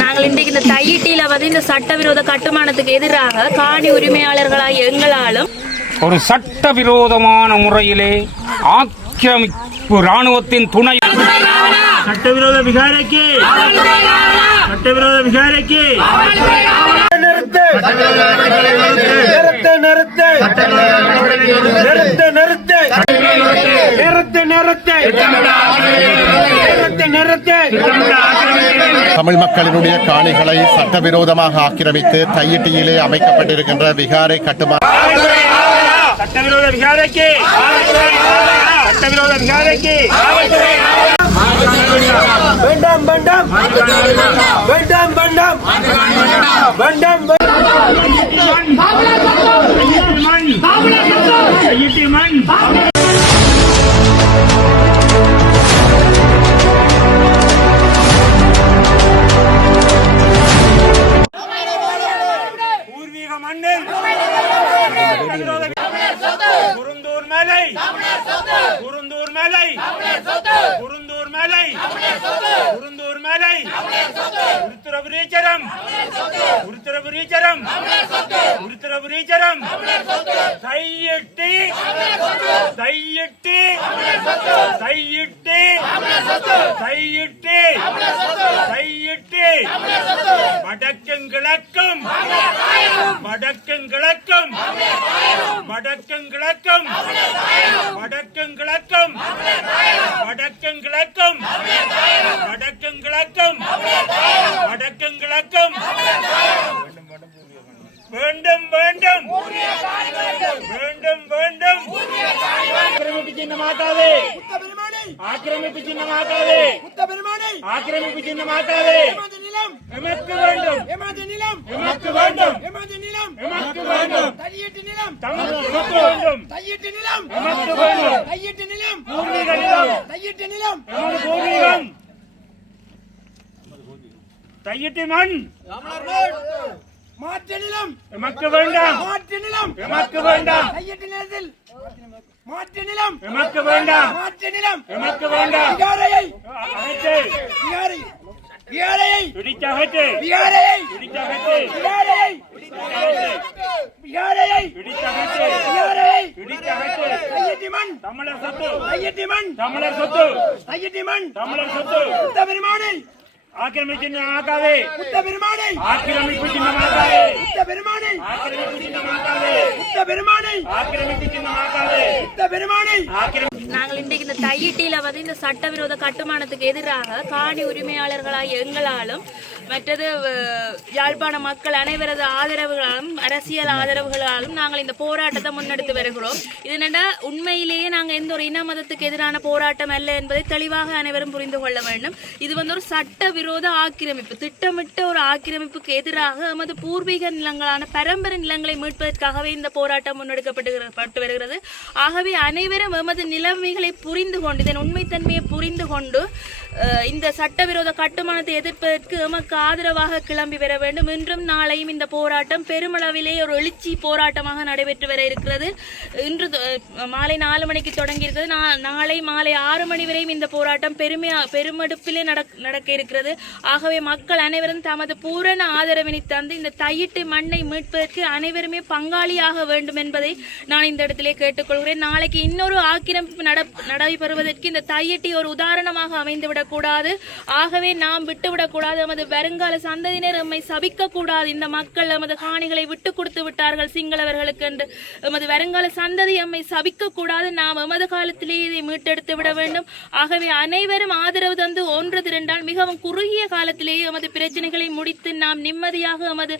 நாங்கள் இன்றைக்கு இந்த தையிட்டியில இந்த சட்டவிரோத கட்டுமானத்துக்கு எதிராக காணி உரிமையாளர்களாய் எங்களாலும் ஒரு சட்டவிரோதமான முறையிலே ஆக்கிரமிப்பு ராணுவத்தின் துணை சட்டவிரோத விகாரைக்கு தமிழ் மக்களினுடைய காணிகளை சட்டவிரோதமாக ஆக்கிரமித்து தையிட்டியிலே அமைக்கப்பட்டிருக்கின்ற விகாரை கட்டுமான வேண்டாம் வேண்டாம் வேண்டாம் வேண்டாம் வேண்டாம் பூர்வீக மண்ணில் குருந்தூர் மேலை குருந்தூர் மேலை குருந்தூர் மேலை குருந்தூர் மேலை உருத்திரபுரீச்சரம் உருத்திரபுரீச்சரம் உருத்திரபுரீச்சரம் தையிட்டி தையிட்டி தையிட்டி தையிட்டி தையிட்டி வடக்கும் கிழக்கும் வடக்கும் கிழக்கும் வடக்கும் கிழக்கும் வடக்கும் கிழக்கும் வடக்கும் கிழக்கும் வடக்கும் கிழக்கும் வடக்கும் கிழக்கும் வேண்டும் வேண்டும் வேண்டும் வேண்டும் ஆக்கிரமிப்பு சின்னமாக்காதே ஆக்கிரமிப்பு சின்னமாக்காதே ஆக்கிரமிப்பு சின்னமாக்காதே எமக்கு வேண்டும் எமக்கு வேண்டும் எமக்கு வேண்டும் தமிழ் வேண்டும் எமக்கு வேண்டும் பூர்வீக நிலம் எமது பூர்வீகம் தையிட்டி மண் மாற்று நிலம் எமக்கு வேண்டாம் மாற்று நிலம் எமக்கு வேண்டாம் தையிட்டி நிலத்தில் மாற்று நிலம் எமக்கு வேண்டாம் மாற்று நிலம் எமக்கு வேண்டாம் விகாரையை அகற்று விகாரையை பிடித்து அகற்று விகாரையை பிடித்து அகற்று விகாரையை விகாரையை பிடித்து அகற்று விகாரையை பிடித்து அகற்று தையிட்டி மண் தமிழர் சொத்து தையிட்டி மண் தமிழர் சொத்து தையிட்டி மண் தமிழர் சொத்து புத்த பெருமானை ஆக்கிரமிப்பு சின்னமாக்காதே புத்த பெருமானை ஆக்கிரமிப்பு சின்னமாக்காதே புத்த பெருமானை ஆக்கிரமிப்பு சின்னமாக்காதே புத்த பெருமானை ஆக்கிரமிப்பு சின்னமாக்காதே புத்த பெருமானை நாங்கள் இன்றைக்கு இந்த தையிட்டியில இந்த சட்டவிரோத கட்டுமானத்துக்கு எதிராக காணி உரிமையாளர்களாய் எங்களாலும் மற்றது யாழ்ப்பாண மக்கள் அனைவரது ஆதரவுகளாலும் அரசியல் ஆதரவுகளாலும் நாங்கள் இந்த போராட்டத்தை முன்னெடுத்து வருகிறோம். இதனடா உண்மையிலேயே நாங்கள் எந்த ஒரு இன மதத்துக்கு எதிரான போராட்டம் அல்ல என்பதை தெளிவாக அனைவரும் புரிந்து கொள்ள வேண்டும். இது ஒரு சட்டவிரோத ஆக்கிரமிப்பு, திட்டமிட்ட ஒரு ஆக்கிரமிப்புக்கு எதிராக எமது பூர்வீக நிலங்களான பரம்பரை நிலங்களை மீட்பதற்காகவே இந்த போராட்டம் முன்னெடுக்கப்பட்டு வருகிறது. ஆகவே அனைவரும் எமது நிலைமைகளை புரிந்து கொண்டு இதன் உண்மைத்தன்மையை புரிந்து கொண்டு இந்த சட்டவிரோத கட்டுமானத்தை எதிர்ப்பதற்கு எமக்கு ஆதரவாக கிளம்பி வர வேண்டும். இன்றும் நாளையும் இந்த போராட்டம் பெருமளவிலே ஒரு எழுச்சி போராட்டமாக நடைபெற்று வர இருக்கிறது. இன்று மாலை 4 மணிக்கு தொடங்கி இருக்கிறது. நாளை மாலை 6 மணி வரையும் இந்த போராட்டம் பெருமெடுப்பிலே நடக்க இருக்கிறது. ஆகவே மக்கள் அனைவரும் தமது பூரண ஆதரவினை தந்து இந்த தையிட்டி மண்ணை மீட்பதற்கு அனைவருமே பங்காளியாக வேண்டும் என்பதை நான் இந்த இடத்திலே கேட்டுக்கொள்கிறேன். நாளைக்கு இன்னொரு ஆக்கிரமிப்பு நடைபெறுவதற்கு இந்த தையிட்டி ஒரு உதாரணமாக அமைந்துவிடக் கூடாது. ஆகவே நாம் விட்டுவிடக் கூடாது. எமது வருங்கால சந்ததியினர் எம்மை சபிக்க கூடாது. இந்த மக்கள் எமது காணிகளை விட்டு கொடுத்து விட்டார்கள் சிங்களவர்களுக்கு என்று எமது வருங்கால சந்ததி எம்மை சபிக்க கூடாது. நாம் எமது காலத்திலேயே இதை மீட்டெடுத்து விட வேண்டும். ஆகவே அனைவரும் ஆதரவு தந்து ஒன்று திரண்டால் மிகவும் குறுகிய காலத்திலேயே எமது பிரச்சனைகளை முடித்து நாம் நிம்மதியாக எமது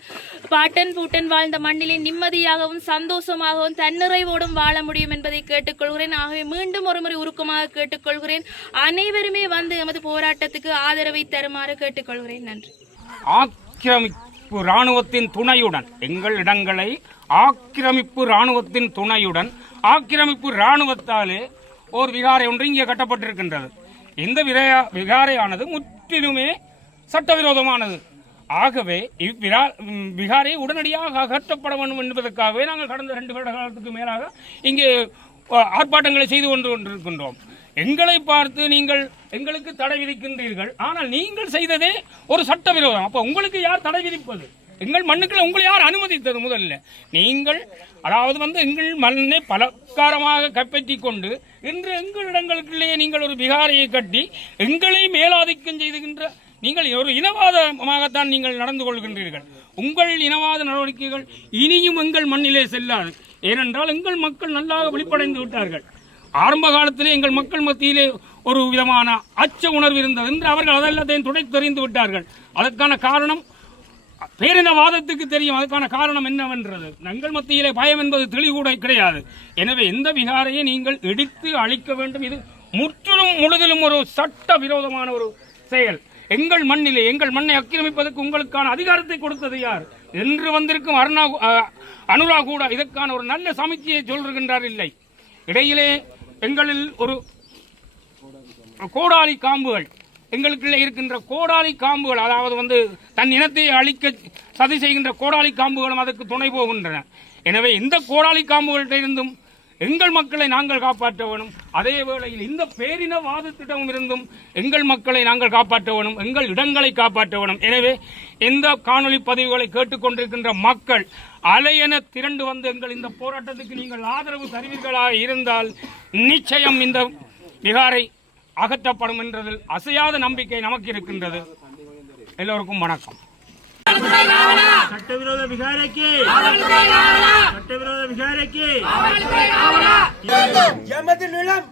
பாட்டன் பூட்டன் வாழ்ந்த மண்ணிலே நிம்மதியாகவும் சந்தோஷமாகவும் தன்னிறைவோடும் வாழ முடியும் என்பதை கேட்டுக்கொள்கிறேன். ஆகவே மீண்டும் ஒருமுறை உருக்கமாக கேட்டுக்கொள்கிறேன். அனைவருமே வந்து எமது போராட்டத்துக்கு ஆதரவை தருமாறு கேட்டுக்கொள்கிறேன். நன்றி. ஆக்கிரமிப்பு ராணுவத்தின் துணையுடன் எங்கள் இடங்களை ஆக்கிரமிப்பு ராணுவத்தின் துணையுடன் ஆக்கிரமிப்பு ராணுவத்தாலே ஒரு விகாரை ஒன்று இங்கே கட்டப்பட்டிருக்கின்றது. இந்த விகாரையானது முற்றிலுமே சட்டவிரோதமானது. ஆகவே இவ்விகாரை உடனடியாக அகற்றப்பட வேண்டும் என்பதற்காகவே நாங்கள் கடந்த 2 வருட காலத்துக்கு மேலாக இங்கே ஆர்ப்பாட்டங்களை செய்து கொண்டிருக்கின்றோம். எங்களை பார்த்து நீங்கள் எங்களுக்கு தடை விதிக்கின்றீர்கள். ஆனால் நீங்கள் செய்ததே ஒரு சட்டவிரோதம். அப்ப உங்களுக்கு யார் தடை விதிப்பது? எங்கள் மண்ணுக்குள்ள உங்களை யார் அனுமதித்தது? முதல்ல நீங்கள் அதாவது எங்கள் மண்ணை பலக்காரமாக கைப்பற்றி கொண்டு இன்று எங்களிடங்களுக்குள்ளேயே நீங்கள் ஒரு விகாரையை கட்டி எங்களை மேலாதிக்கம் செய்துகின்ற நீங்கள் ஒரு இனவாதமாகத்தான் நீங்கள் நடந்து கொள்கின்றீர்கள். உங்கள் இனவாத நடவடிக்கைகள் இனியும் எங்கள் மண்ணிலே செல்லாது. ஏனென்றால் எங்கள் மக்கள் நல்லாக வெளிப்படைந்து விட்டார்கள். ஆரம்ப காலத்திலே எங்கள் மக்கள் மத்தியிலே ஒரு விதமான அச்ச உணர்வு இருந்தது என்று அவர்கள் அதெல்லாத்தையும் துடைத்தெறிந்து விட்டார்கள். அதற்கான காரணம் பேரினவாதத்துக்கு தெரியும். அதுக்கான காரணம் என்னவென்றது எங்கள் மத்தியிலே பயம் என்பது தெளிவுகூட கிடையாது. எனவே எந்த விகாரையை நீங்கள் இடித்து அழிக்க வேண்டும். இது முற்றிலும் முழுதிலும் ஒரு சட்ட விரோதமான ஒரு செயல். எங்கள் மண்ணிலே எங்கள் மண்ணை ஆக்கிரமிப்பதற்கு உங்களுக்கான அதிகாரத்தை கொடுத்தது யார் என்று வந்திருக்கும் அனுரா கூட இதற்கான ஒரு நல்ல சமிக்கையை சொல்கின்றார். இல்லை, இடையிலே எங்களில் ஒரு கோடாலி காம்புகள் எங்களுக்குள்ளே இருக்கின்ற கோடாலி காம்புகள் அதாவது தன் இனத்தை அழிக்க சதி செய்கின்ற கோடாலி காம்புகளும் அதற்கு துணை போகின்றன. எனவே இந்த கோடாலி காம்புகள்கிட்ட இருந்தும் எங்கள் மக்களை நாங்கள் காப்பாற்ற வேணும். அதே வேளையில் இந்த பேரினவாதத்திடம் இருந்தும் எங்கள் மக்களை நாங்கள் காப்பாற்ற வேணும், எங்கள் இடங்களை காப்பாற்ற வேணும். எனவே இந்த காணொலி பதிவுகளை கேட்டுக்கொண்டிருக்கின்ற மக்கள் அலையென திரண்டு வந்து எங்கள் இந்த போராட்டத்துக்கு நீங்கள் ஆதரவு தருவீர்களாக இருந்தால் நிச்சயம் இந்த விகாரை அகற்றப்படும் என்றதில் அசையாத நம்பிக்கை நமக்கு இருக்கின்றது. எல்லோருக்கும் வணக்கம். சட்டவிரோத விகாரைக்கு சட்டவிரோத விகாரைக்கு எமது நிலம்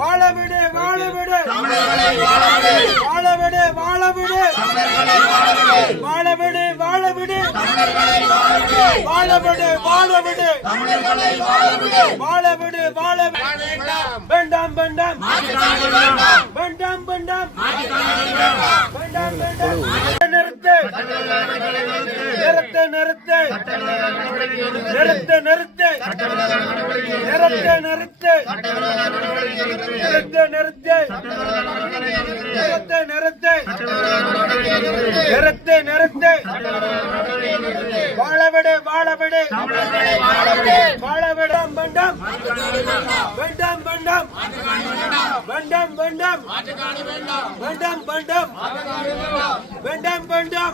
வாழவிடு வாழவிடு வாழவிடு வாழவிடு வாழவிடு வாழவிடு வாழவிடு வாழவிடு வாழவிடு வாழவிடு வேண்டாம் வேண்டாம் வேண்டாம் வேண்டாம் வேண்டாம் வேண்டாம் நிறுத்து நிறுத்து நிறுத்து நிறுத்து நிறுத்து நிறுத்து நிறுத்து நிறுத்து நிறுத்து நிறுத்து நிறுத்து நிறுத்து வாழவிடு வாழவிடு வாழவிடு வேண்டாம் வேண்டாம் வேண்டாம் வேண்டாம் வேண்டாம் வேண்டாம் வேண்டாம் வேண்டாம் வேண்டாம்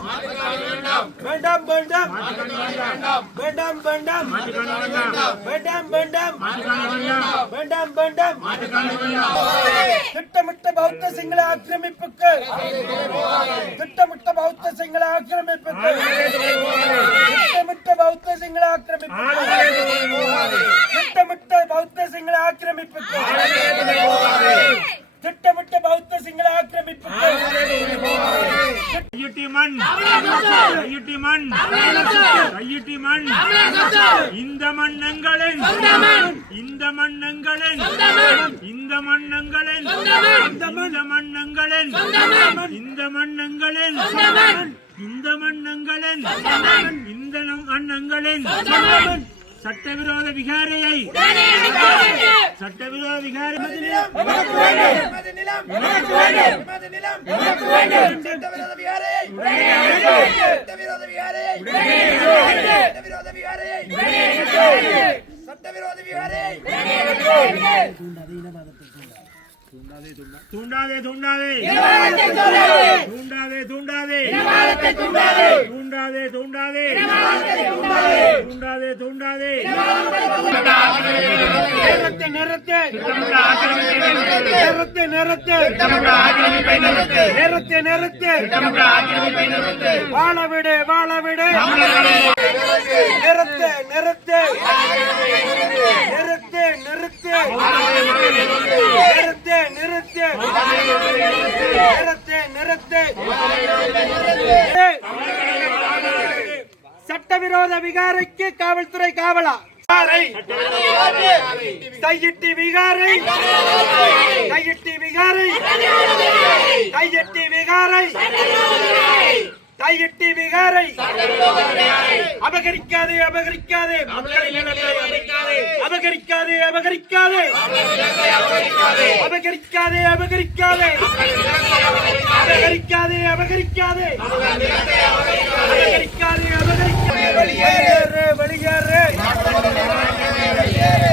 வேண்டாம் வேண்டாம் வேண்டாம் வேண்டாம் வேண்டாம் வேண்டாம் வேண்டாம் வேண்டாம் திட்டமிட்ட பௌத்த சிங்கள ஆக்கிரமிப்புக்கு திட்டமிட்ட பௌத்த சிங்கள ஆக்கிரமிப்புக்கு திட்டமிட்ட பௌத்த சிங்கள ஆக்கிரமிப்புக்கு திட்டமிட்ட பௌத்த சிங்கள ஆக்கிரமிப்புக்கு திட்டமிட்ட பௌத்த சிங்கள ஆக்கிரமிப்புக்கு கையுட்டி மண் கையுட்டி மண் கையுட்டி மண் இந்த மண்ணங்களின் இந்த மண்ணங்களின் இந்த மண்ணங்களின் இந்த மண்ணங்களின் இந்த மண்ணங்களின் இந்த மண்ணங்களின் இந்த மண்ணங்களின் சட்டவிரோத விகாரையை சட்டவிரோத விகாரை தூண்டாதே தூண்டாதே தூண்டாதே தூண்டாதே தூண்டாதே தூண்டாதே தூண்டாதே தூண்டாதே நிறுத்து நிறுத்து நிறுத்து நிறுத்து நிறுத்து நிறுத்து வாழவிடு வாழவிடு நிறுத்து நிறுத்து நிறுத்து நிறுத்து நிறுத்து நிறுத்து நிறுத்து நிறுத்து சட்டவிரோத விகாரைக்கு காவல்துறை காவலா கையிட்டி விகாரை கையிட்டி விகாரை கையிட்டி விகாரை கையிட்டி விகாரை அபகரிக்காதே அபகரிக்காதே அபகரிக்காதே அபகரிக்காதே அபகரிக்காதே அபகரிக்காதே அபகரிக்காதே அபகரிக்காதே அபகரிக்காதே அபகரிக்காதே வெளியேறு வெளியேறு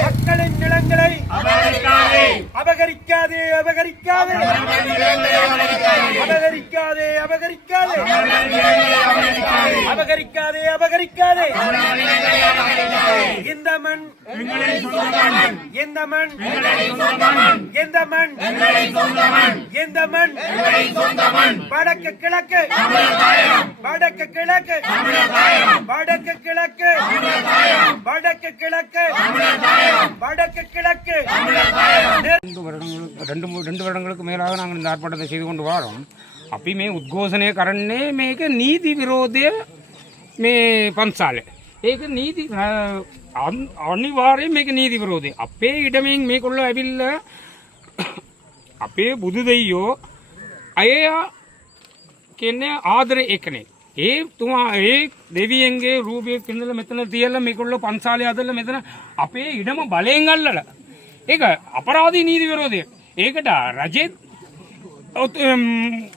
மக்களின் நிலங்களை அபகரிக்காதே அபகரிக்காதே அபகரிக்காதே அபகரிக்காதே அபகரிக்காதே அபகரிக்காதே இந்த மண் எந்த மண் எந்த மண் எந்த மண் வடக்கு கிழக்கு வடக்கு கிழக்கு வடக்கு கிழக்கு வடக்கு கிழக்கு வடக்கு கிழக்கு 2 வருடங்களுக்கு மேலாக நாங்கள் இந்த ஆர்ப்பாட்டத்தை செய்து கொண்டு வரோம். අපි මේ උද්ඝෝෂණය කරන්නේ මේක නීති විරෝධය මේ පන්සාල. ඒක නීති අනිවාර්යයෙන් මේක නීති විරෝධය. අපේ ඉඩමෙන් මේගොල්ලෝ ඇවිල්ලා අපේ බුදු දෙයියෝ අය කියන්නේ ආදරේ එකනේ. ඒ තුමා ඒ දෙවියන්ගේ රූපයක් ඉඳලා මෙතන තියලා මේගොල්ලෝ පන්සාලේ හදලා මෙතන අපේ ඉඩම බලෙන් අල්ලලා. ඒක අපරාධී නීති විරෝධය. ඒකට රජෙත්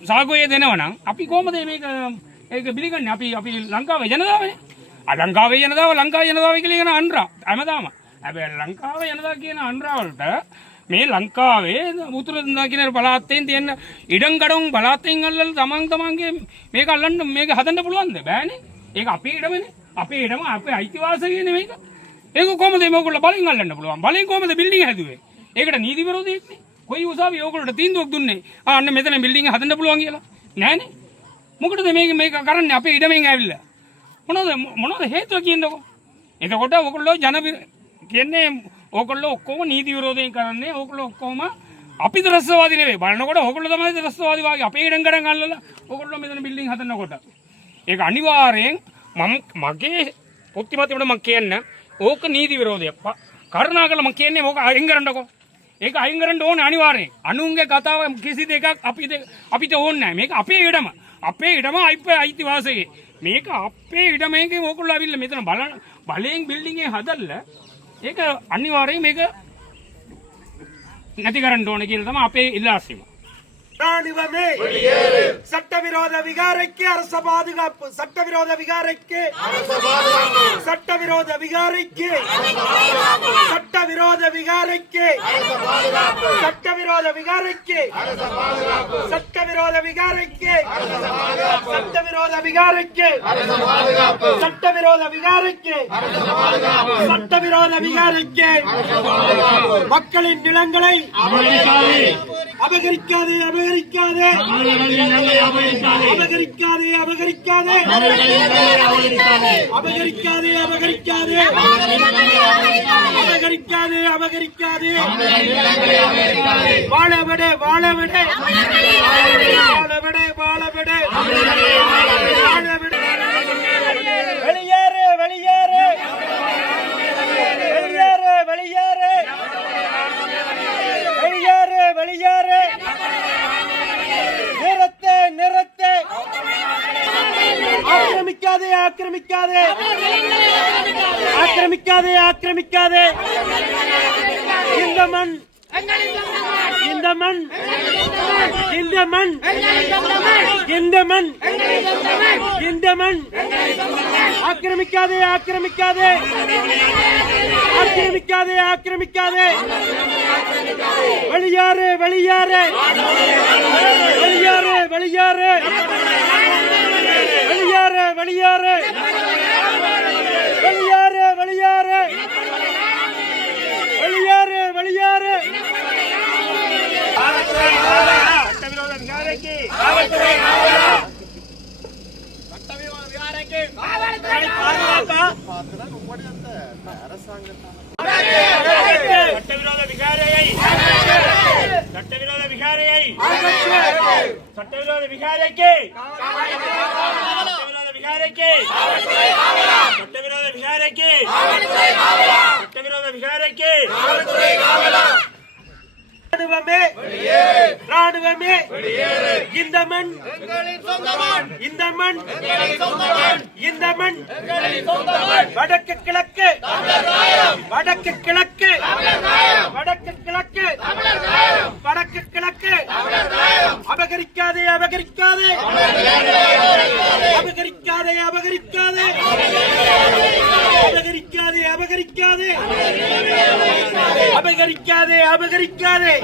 සාගෝය දෙනවනම් අපි කොහොමද මේක ඒක පිළිගන්නේ? අපි ලංකාවේ ජනතාවනේ. ලංකාවේ ජනතාව කියලා කියන අන්රා හැමදාම. හැබැයි ලංකාවේ ජනතාව කියන අන්රා වලට මේ ලංකාවේ උතුරු දකුණ පළාතෙන් තියෙන ඉඩම් කඩම් පළාතෙන් අල්ලලා තමන්ගේ මේක අල්ලන්න මේක හදන්න පුළුවන්ද? බෑනේ. ඒක අපේ ඉඩමනේ. අපේ ඉඩම අපේ අයිතිවාසිකයනේ මේක. ඒක කොහොමද මේගොල්ලෝ බලෙන් අල්ලන්න පුළුවන්? බලෙන් කොහොමද බිල්ඩින් හැදුවේ? ඒකට නීති විරෝධීක්නේ. කොයි උසාවිය ඕගොල්ලෝට තීන්දුවක් දුන්නේ? අන්න මෙතන බිල්ඩින් හදන්න පුළුවන් කියලා. නෑනේ. මොකටද මේක කරන්නේ අපේ ඉඩමෙන් ඇවිල්ලා? මොනවද හේතුව කියන්නකෝ? එතකොට ඕගොල්ලෝ කියන්නේ ඕගොල්ලෝ ඔක්කොම නීති විරෝධයෙන් කරන්නේ. ඕගොල්ලෝ ඔක්කොම අපි ත්‍රස්තවාදී නෙවෙයි. බලනකොට ඕගොල්ලෝ තමයි ත්‍රස්තවාදී වාගේ අපේ ඉඩම් ගඩම් අල්ලලා ඕගොල්ලෝ මෙතන බිල්ඩින් හදනකොට. ඒක අනිවාර්යෙන් මගේ පොත්තිමතේට මම කියන්න ඕක නීති විරෝධය. කරුණාකරලා මම කියන්නේ ඕක අයින් කරන්නකෝ. ඒක අයින් කරන්න ඕනේ අනිවාර්යෙන්. අනුන්ගේ කතාව කිසි දෙයක් අපිට ඕනේ නැහැ. මේක අපේ ඉඩම. අපේ ඉඩම අයිතිවාසිකේ. මේක අපේ ඉඩමකින් ඕගොල්ලෝ ඇවිල්ලා මෙතන බලෙන් බිල්ඩින් එක හදලා ඒක අනිවාර්යෙන් මේක නැති කරන්න ඕනේ කියලා තමයි අපේ ඉල්ලාසීම. ராணுவமே சட்டவிரோத விகாரைக்கு அரச பாதுகாப்பு சட்டவிரோத விகாரைக்கு சட்டவிரோத விகாரைக்கு சட்டவிரோத விகாரைக்கு சட்டவிரோத விகாரைக்கு சட்டவிரோத விகாரைக்கு சட்டவிரோத விகாரைக்கு சட்டவிரோத விகாரைக்கு சட்டவிரோத விகாரைக்கு மக்களின் நிலங்களை அபகரிக்காதே அபகரிக்காதே அபகரிக்காதே அபகரிக்காதே அபகரிக்காதே அபகரிக்காதே அபகரிக்காதே அபகரிக்காதே வாழவிடு வாழவிடு வாழவிடு வாழவிடு வாழவிடு வெளியேறு வெளியேறு வெளியேறு வெளியேறு வெளியேறு வெளியேறு நிறுத்து நிறுத்து ஆக்கிரமிக்காதே ஆக்கிரமிக்காதே ஆக்கிரமிக்காதே ஆக்கிரமிக்காதே இந்த மண் இந்த மண் இந்த மண் இந்த மண் இந்த மண் ஆக்கிரமிக்காதே ஆக்கிரமிக்காதே ஆக்கிரமிக்காதே ஆக்கிரமிக்காதே வெளியேறு வெளியேறு வெளியேறு வெளியேறு வெளியேறு வெளியேறு வெளியேறு வெளியேறு வெளியேறு வெளியேறு சட்டவிரோத விகாரைக்கு சட்டவிரோத விகாரைக்கு சட்டவிரோத விகாரையை சட்டவிரோத விகாரையை சட்டவிரோத விகாரைக்கு சட்டவிரோத விகாரைக்கு சட்டவிரோத விகாரைக்கு சட்டவிரோத விகாரைக்கு ராணுவமே ராணுவமே இந்த மண் இந்த மண் இந்த மண் வடக்கு கிழக்கு வடக்கு கிழக்கு வடக்கு கிழக்கு வடக்கு கிழக்கு அபகரிக்காதே அபகரிக்காதே அபகரிக்காதே அபகரிக்காதே அபகரிக்காதே அபகரிக்காதே அபகரிக்காதே அபகரிக்காதே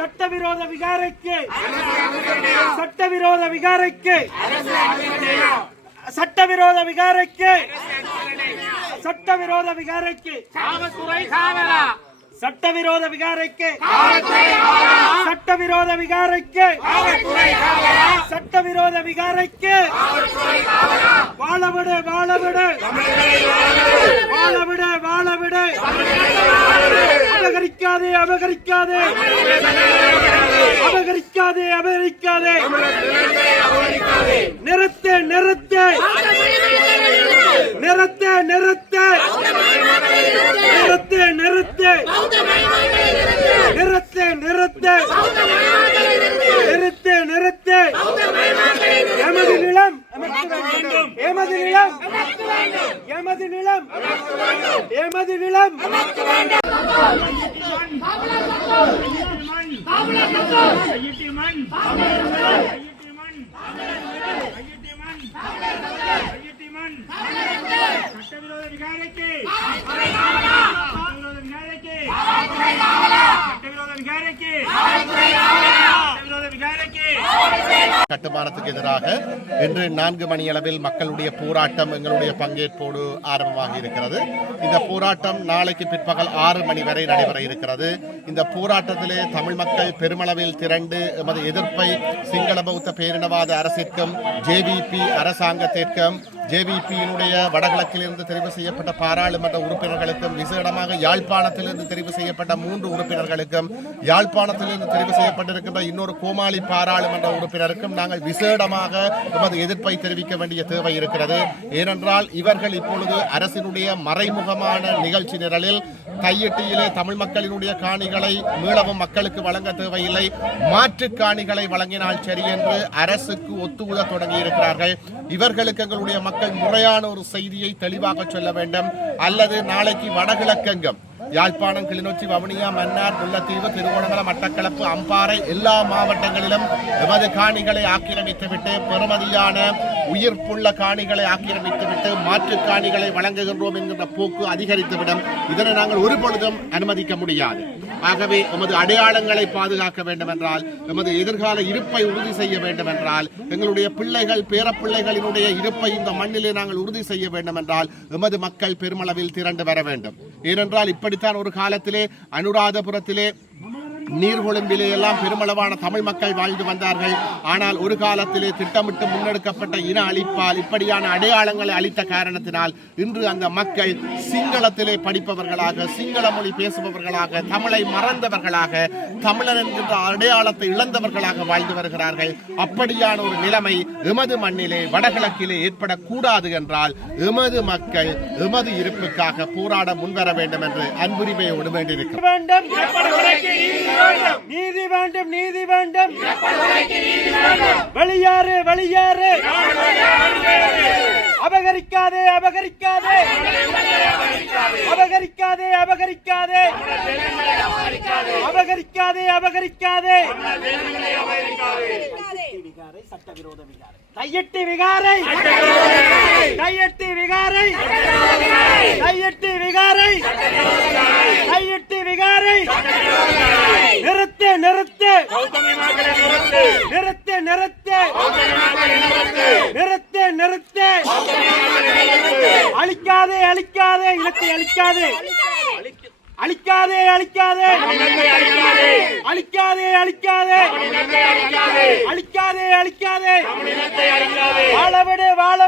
சட்டவிரோத விகாரைக்கு சட்டவிரோத விகாரைக்கு சட்டவிரோத விகாரைக்கு சட்டவிரோத விகாரைக்கு காவல்துறை காவலா சட்டவிரோத விகாரைக்கு சட்டவிரோத விகாரைக்கு சட்டவிரோத விகாரைக்கு வாழவிடு வாழவிடு வாழவிடு வாழவிடு அபகரிக்காதே அபகரிக்காதே அபகரிக்காதே அபகரிக்காதே நிறுத்து நிறுத்து நிறுத்து நிறுத்து நிறுத்து நிறுத்து நிறுத்து நிறுத்து நிறுத்து நிறுத்து எமது நிலம் எமது நிலம் எமது நிலம் எமது நிலம் சட்டவிரோத விகாரைக்கு சட்டவிரோத விகாரைக்கு சட்டவிரோத விகாரைக்கு சட்டவிரோத விகாரைக்கு கட்டுமானத்துக்கு எதிராக இன்று 4 மணியளவில் மக்களுடைய போராட்டம் எங்களுடைய பங்கேற்போடு ஆரம்பமாக இருக்கிறது. இந்த போராட்டம் நாளைக்கு பிற்பகல் 6 மணி வரை நடைபெற இருக்கிறது. இந்த போராட்டத்திலே தமிழ் மக்கள் பெருமளவில் திரண்டு எமது எதிர்ப்பை சிங்கள பௌத்த பேரினவாத அரசிற்கும் ஜேவிபி அரசாங்கத்திற்கும் ஜேவிபியினுடைய வடகிழக்கிலிருந்து தெரிவு செய்யப்பட்ட பாராளுமன்ற உறுப்பினர்களுக்கும் விசேடமாக யாழ்ப்பாணத்திலிருந்து தெரிவு செய்யப்பட்ட 3 உறுப்பினர்களுக்கும் யாழ்ப்பாணத்திலிருந்து தெரிவு செய்யப்பட்டிருக்கின்ற இன்னொரு கோமாளி பாராளுமன்ற உறுப்பினருக்கும் நாங்கள் விசேடமாக எமது எதிர்ப்பை தெரிவிக்க வேண்டிய தேவை இருக்கிறது. ஏனென்றால் இவர்கள் இப்பொழுது அரசினுடைய மறைமுகமான நிகழ்ச்சி நிரலில் கையெட்டியிலே தமிழ் மக்களினுடைய காணிகளை மீளவும் மக்களுக்கு வழங்க தேவையில்லை, மாற்று காணிகளை வழங்கினால் சரி என்று அரசுக்கு ஒத்துழைக்க தொடங்கி இருக்கிறார்கள். இவர்களுக்கு எங்களுடைய மக்கள் முறையான ஒரு செய்தியை தெளிவாக சொல்ல வேண்டும். அல்லது நாளைக்கு வடகிழக்கெங்கும் யாழ்ப்பாணம், கிளிநொச்சி, வவுனியா, மன்னார், முல்லைத்தீவு, திருகோணமலை, மட்டக்களப்பு, அம்பாறை எல்லா மாவட்டங்களிலும் எமது காணிகளை ஆக்கிரமித்துவிட்டு பெறுமதியான உயிர்ப்புள்ள காணிகளை ஆக்கிரமித்துவிட்டு மாற்று காணிகளை வழங்குகின்றோம் என்கின்ற போக்கு அதிகரித்துவிடும். இதனை நாங்கள் ஒருபொழுதும் அனுமதிக்க முடியாது. ஆகவே எமது அடையாளங்களை பாதுகாக்க வேண்டும் என்றால், எமது எதிர்கால இருப்பை உறுதி செய்ய வேண்டும் என்றால், எங்களுடைய பிள்ளைகள் பேரப்பிள்ளைகளினுடைய இருப்பை இந்த மண்ணிலே நாங்கள் உறுதி செய்ய வேண்டும் என்றால் எமது மக்கள் பெருமளவில் திரண்டு வர வேண்டும். ஏனென்றால் இப்படித்தான் ஒரு காலத்திலே அனுராதபுரத்திலே நீர்கொழும்பிலே எல்லாம் பெருமளவான தமிழ் மக்கள் வாழ்ந்து வந்தார்கள். ஆனால் ஒரு காலத்திலே திட்டமிட்டு முன்னெடுக்கப்பட்ட இன அழிப்பால் இப்படியான அடையாளங்களை அளித்த காரணத்தினால் இன்று அந்த மக்கள் சிங்களத்திலே படிப்பவர்களாக, சிங்கள மொழி பேசுபவர்களாக, தமிழை மறந்தவர்களாக, தமிழர் என்கின்ற அடையாளத்தை இழந்தவர்களாக வாழ்ந்து வருகிறார்கள். அப்படியான ஒரு நிலைமை எமது மண்ணிலே வடகிழக்கிலே ஏற்படக்கூடாது என்றால் எமது மக்கள் எமது இருப்புக்காக போராட முன்வர வேண்டும் என்று அன்புரிமையோடு வேண்டியிருக்கிறார். நீதி வேண்டும் நீதி வேண்டும் வெளியாறு வெளியாறு அபகரிக்காதே அபகரிக்காதே அபகரிக்காதே அபகரிக்காதே அபகரிக்காதே அபகரிக்காதே சட்டவிரோத விகாரை கையெட்டி விகாரை கையெட்டி விகாரை கையெட்டி விகாரை கையெட்டி விகாரை நிறுத்து நிறுத்து நிறுத்து நிறுத்து நிறுத்து நிறுத்து அழிக்காதே அழிக்காதே இலக்கை அழிக்காதே அழிக்காதே அழிக்காதே அழிக்காதே அழிக்காதே அழிக்காதே அழிக்காதே வாழவிடு வாழ